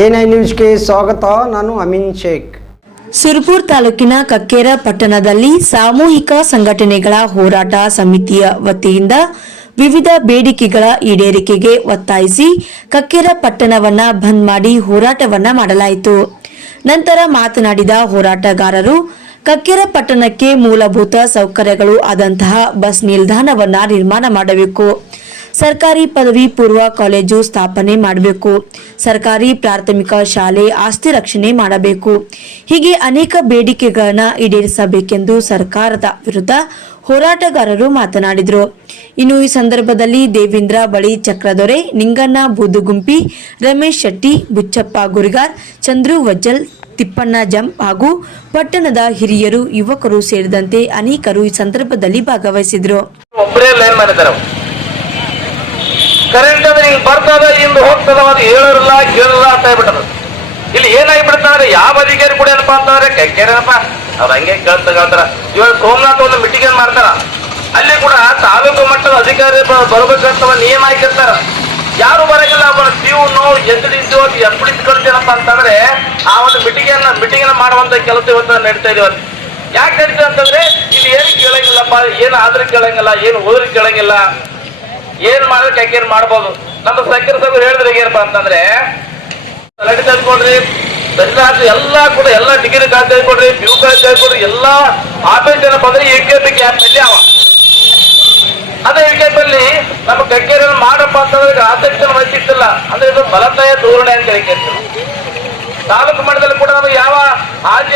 ಎ9 ನ್ಯೂಸ್ಗೆ ಸ್ವಾಗತ. ನಾನು ಅಮೀನ್ ಶೇಖ್. ಸುರಪುರ ತಾಲೂಕಿನ ಕಕ್ಕೇರ ಪಟ್ಟಣದಲ್ಲಿ ಸಾಮೂಹಿಕ ಸಂಘಟನೆಗಳ ಹೋರಾಟ ಸಮಿತಿಯ ವತಿಯಿಂದ ವಿವಿಧ ಬೇಡಿಕೆಗಳ ಈಡೇರಿಕೆಗೆ ಒತ್ತಾಯಿಸಿ ಕಕ್ಕೇರ ಪಟ್ಟಣವನ್ನ ಬಂದ್ ಮಾಡಿ ಹೋರಾಟವನ್ನ ಮಾಡಲಾಯಿತು. ನಂತರ ಮಾತನಾಡಿದ ಹೋರಾಟಗಾರರು, ಕಕ್ಕೇರ ಪಟ್ಟಣಕ್ಕೆ ಮೂಲಭೂತ ಸೌಕರ್ಯಗಳು ಆದಂತಹ ಬಸ್ ನಿಲ್ದಾಣವನ್ನ ನಿರ್ಮಾಣ ಮಾಡಬೇಕು, ಸರ್ಕಾರಿ ಪದವಿ ಪೂರ್ವ ಕಾಲೇಜು ಸ್ಥಾಪನೆ ಮಾಡಬೇಕು, ಸರ್ಕಾರಿ ಪ್ರಾಥಮಿಕ ಶಾಲೆ ಆಸ್ತಿ ರಕ್ಷಣೆ ಮಾಡಬೇಕು. ಹೀಗೆ ಅನೇಕ ಬೇಡಿಕೆಗಳನ್ನು ಈಡೇರಿಸಬೇಕೆಂದು ಸರ್ಕಾರದ ವಿರುದ್ಧ ಹೋರಾಟಗಾರರು ಮಾತನಾಡಿದರು. ಇನ್ನು ಈ ಸಂದರ್ಭದಲ್ಲಿ ದೇವೇಂದ್ರ ಬಳಿ ಚಕ್ರದೊರೆ, ನಿಂಗಣ್ಣ ಬೂದುಗುಂಪಿ, ರಮೇಶ್ ಶೆಟ್ಟಿ, ಬುಚ್ಚಪ್ಪ ಗುರಿಗಾರ್, ಚಂದ್ರು ವಜ್ಜಲ್, ತಿಪ್ಪಣ್ಣ ಜಂಪ್ ಹಾಗೂ ಪಟ್ಟಣದ ಹಿರಿಯರು, ಯುವಕರು ಸೇರಿದಂತೆ ಅನೇಕರು ಈ ಸಂದರ್ಭದಲ್ಲಿ ಭಾಗವಹಿಸಿದರು. ಕರೆಂಟ್ ಅಂದ್ರೆ ಹಿಂಗ್ ಬರ್ತದ ಹಿಂದ್ ಹೋಗ್ತದ, ಅದು ಹೇಳೋರಿಲ್ಲ ಕೇಳಲ್ಲ ಅಂತ ಹೇಳ್ಬಿಟ್ಟದ. ಇಲ್ಲಿ ಏನಾಗ್ಬಿಡ್ತಾರೆ, ಯಾವ ಅಧಿಕಾರಿ ಕೂಡ ಏನಪ್ಪಾ ಅಂತಂದ್ರೆ ಕೆಕ್ಕೇರಪ್ಪ ಅವ್ರು ಹಂಗೆ ಕೇಳ್ತಾರ. ಇವಾಗ ಸೋಮನಾಥ್ ಒಂದು ಮೀಟಿಂಗ್ ಮಾಡ್ತಾರ, ಅಲ್ಲಿ ಕೂಡ ತಾಲೂಕು ಮಟ್ಟದ ಅಧಿಕಾರಿ ಬರ್ಬೇಕಂತ ನಿಯಮ ಹಾಕಿರ್ತಾರ. ಯಾರು ಬರಂಗಿಲ್ಲ. ಒಬ್ಬ ಪಿಯುನು ಎಸ್ಬಿಡಿಸ್ಕೊಳ್ತೇನಪ್ಪ ಅಂತಂದ್ರೆ ಆ ಒಂದು ಮೀಟಿಂಗ್ ಮಾಡುವಂತ ಕೆಲಸ ಇವತ್ತು ನಡೀತಾ ಇದೀವಿ. ಯಾಕೆ ನಡೀತದೆ ಅಂತಂದ್ರೆ ಇಲ್ಲಿ ಏನು ಕೇಳಂಗಿಲ್ಲಪ್ಪ, ಏನು ಆದ್ರೆ ಕೇಳಂಗಿಲ್ಲ, ಏನು ಹೋದ್ರೆ ಕೇಳಂಗಿಲ್ಲ, ಏನ್ ಮಾಡಿದ್ರೆ ಕೈಕೇರಿ ಮಾಡ್ಬೋದು. ನಮ್ಮ ಸಕ್ಕರೆ ಸಗರು ಹೇಳಿದ್ರೆ ಏನಪ್ಪಾ ಅಂತಂದ್ರೆ ತಲೆಗೆ ತೆಗೆದುಕೊಡ್ರಿ, ಎಲ್ಲಾ ಕೂಡ ಎಲ್ಲಾ ಡಿಗ್ರಿ ಕಾಲ್ ತೆಗೆದುಕೊಡ್ರಿ, PU ಕಾಲ್ ತೆಗೆದುಕೊಡ್ರಿ, ಎಲ್ಲಾ ಆಫೀಸ್ ಏನಪ್ಪಾ ಅಂದ್ರೆ UKP ಕ್ಯಾಂಪ್ ಅಲ್ಲಿ ಅವ. ಅದೇ UKP ಅಲ್ಲಿ ನಮ್ಮ ಕೈಕೇರಿಯನ್ನು ಮಾಡಪ್ಪ ಅಂತಂದ್ರೆ ಆಸಕ್ತಿಯನ್ನು ವಹಿಸಿಟ್ಟಿಲ್ಲ ಅಂದ್ರೆ ಇದು ಬಲತಾಯ ಧೋರಣೆ ಅಂತ ಹೇಳ್ತೀವಿ. ತಾಲೂಕು ಮಟ್ಟದಲ್ಲಿ ಕೂಡ ನಮಗೆ ಯಾವ ಹಾಜಿ